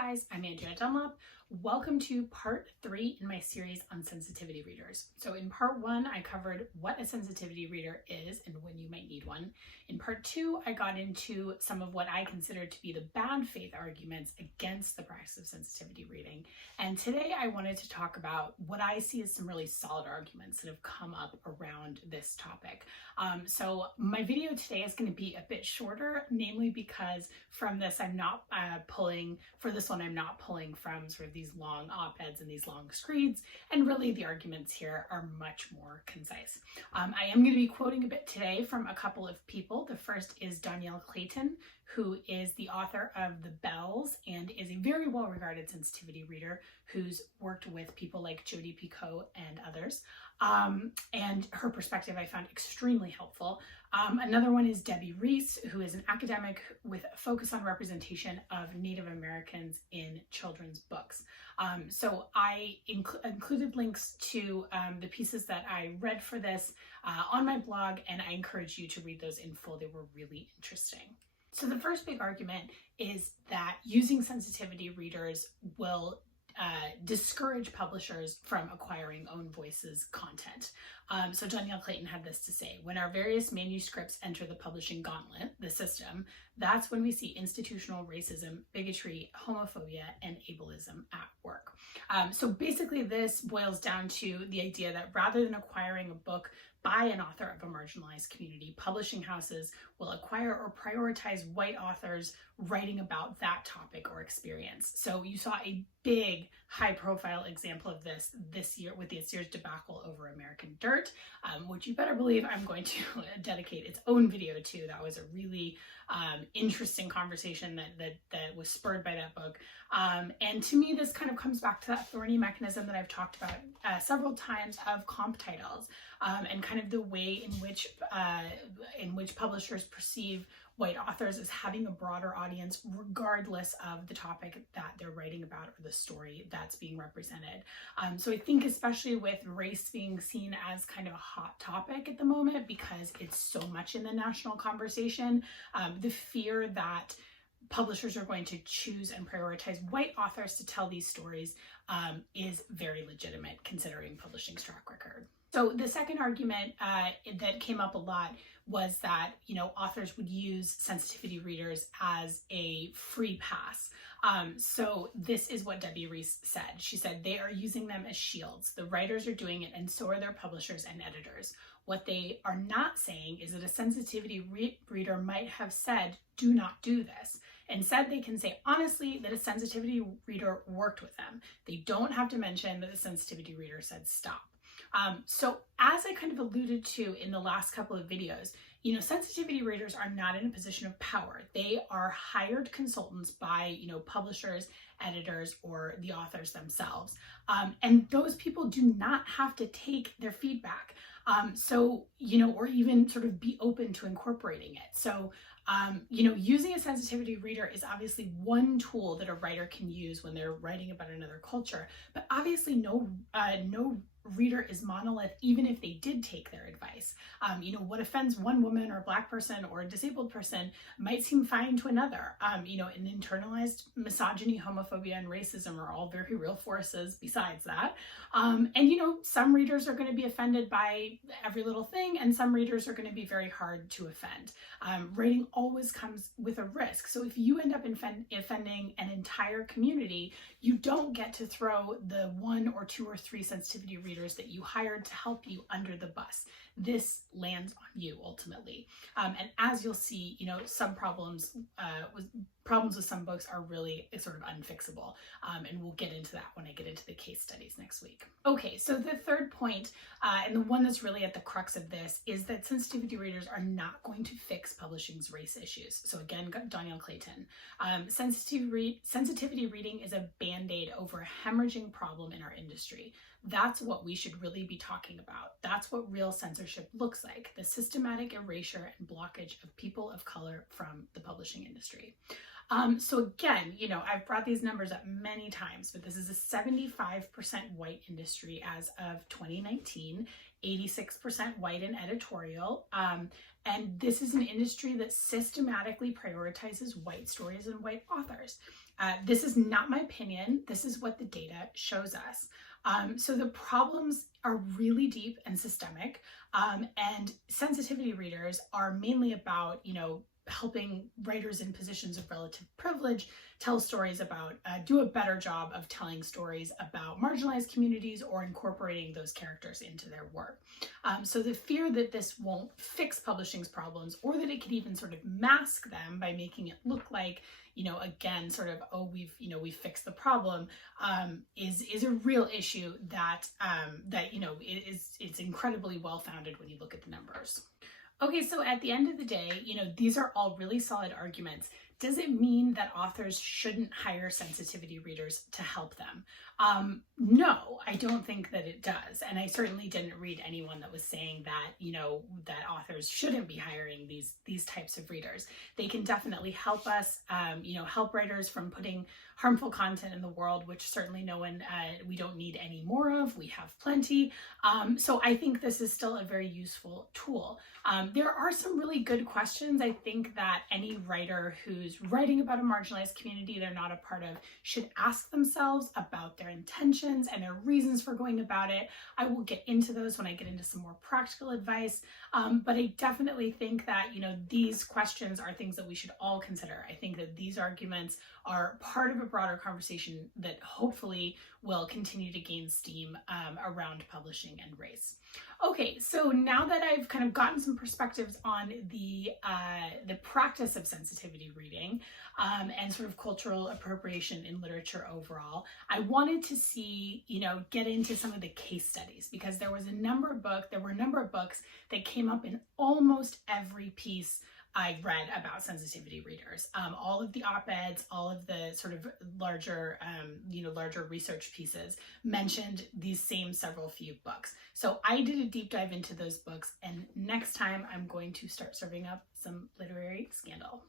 guys, I'm Andrea Dunlop. Welcome to part 3 in my series on sensitivity readers. So in part 1, I covered what a sensitivity reader is and when you might need one. In part 2, I got into some of what I consider to be the bad faith arguments against the practice of sensitivity reading. And today I wanted to talk about what I see as some really solid arguments that have come up around this topic. So my video today is going to be a bit shorter, namely because from this I'm not pulling from sort of these long op-eds and these long screeds, and really the arguments here are much more concise. I am going to be quoting a bit today from a couple of people. The first is Dhonielle Clayton, who is the author of The Bells and is a very well-regarded sensitivity reader who's worked with people like Jodi Picoult and others. And her perspective I found extremely helpful. Another one is Debbie Reese, who is an academic with a focus on representation of Native Americans in children's books. So I included links to the pieces that I read for this on my blog, and I encourage you to read those in full. They were really interesting. So the first big argument is that using sensitivity readers will discourage publishers from acquiring own voices content. So Dhonielle Clayton had this to say: when our various manuscripts enter the publishing gauntlet, the system, that's when we see institutional racism, bigotry, homophobia, and ableism at work. So basically this boils down to the idea that rather than acquiring a book by an author of a marginalized community, publishing houses will acquire or prioritize white authors writing about that topic or experience. So you saw a big high-profile example of this year with this year's debacle over American Dirt, which you better believe I'm going to dedicate its own video to. That was a really interesting conversation that was spurred by that book. And to me, this kind of comes back to that thorny mechanism that I've talked about several times of comp titles, and kind of the way in which publishers perceive white authors as having a broader audience regardless of the topic that they're writing about or the story that's being represented. So I think especially with race being seen as kind of a hot topic at the moment because it's so much in the national conversation, the fear that publishers are going to choose and prioritize white authors to tell these stories is very legitimate considering publishing's track record. So the second argument that came up a lot was that, authors would use sensitivity readers as a free pass. So this is what Debbie Reese said. She said, they are using them as shields. The writers are doing it, and so are their publishers and editors. What they are not saying is that a sensitivity reader might have said, do not do this. Instead, they can say honestly that a sensitivity reader worked with them. They don't have to mention that the sensitivity reader said stop. So as I kind of alluded to in the last couple of videos, sensitivity readers are not in a position of power. They are hired consultants by, publishers, editors, or the authors themselves. And those people do not have to take their feedback. Or even sort of be open to incorporating it. So, using a sensitivity reader is obviously one tool that a writer can use when they're writing about another culture, but obviously no reader is monolith, even if they did take their advice. What offends one woman or a Black person or a disabled person might seem fine to another. An internalized misogyny, homophobia, and racism are all very real forces besides that. Some readers are going to be offended by every little thing, and some readers are going to be very hard to offend. Writing always comes with a risk. So if you end up offending an entire community, you don't get to throw the 1 or 2 or 3 sensitivity readers that you hired to help you under the bus. This lands on you ultimately. And as you'll see, some problems with some books are really sort of unfixable. And we'll get into that when I get into the case studies next week. Okay, so the third point, and the one that's really at the crux of this, is that sensitivity readers are not going to fix publishing's race issues. So again, Dhonielle Clayton. Sensitivity reading is a band-aid over a hemorrhaging problem in our industry. That's what we should really be talking about. That's what real censorship looks like, the systematic erasure and blockage of people of color from the publishing industry. So again, I've brought these numbers up many times, but this is a 75% white industry as of 2019, 86% white in editorial. And this is an industry that systematically prioritizes white stories and white authors. This is not my opinion. This is what the data shows us. So the problems are really deep and systemic, and sensitivity readers are mainly about, helping writers in positions of relative privilege tell stories about, do a better job of telling stories about marginalized communities or incorporating those characters into their work. So the fear that this won't fix publishing's problems, or that it could even sort of mask them by making it look like, again, sort of, oh, we've fixed the problem, is a real issue that it's incredibly well founded when you look at the numbers. Okay, so at the end of the day, these are all really solid arguments. Does it mean that authors shouldn't hire sensitivity readers to help them? No, I don't think that it does. And I certainly didn't read anyone that was saying that, that authors shouldn't be hiring these types of readers. They can definitely help us, help writers from putting harmful content in the world, which certainly we don't need any more of. We have plenty. So I think this is still a very useful tool. There are some really good questions I think that any writer who's writing about a marginalized community they're not a part of should ask themselves about their intentions and their reasons for going about it. I will get into those when I get into some more practical advice, but I definitely think that, these questions are things that we should all consider. I think that these arguments are part of a broader conversation that hopefully will continue to gain steam around publishing and race. Okay, so now that I've kind of gotten some perspectives on the practice of sensitivity reading and sort of cultural appropriation in literature overall, I wanted to see, get into some of the case studies, because there were a number of books that came up in almost every piece I read about sensitivity readers. All of the op-eds, all of the sort of larger research pieces mentioned these same several few books. So I did a deep dive into those books, and next time I'm going to start serving up some literary scandal.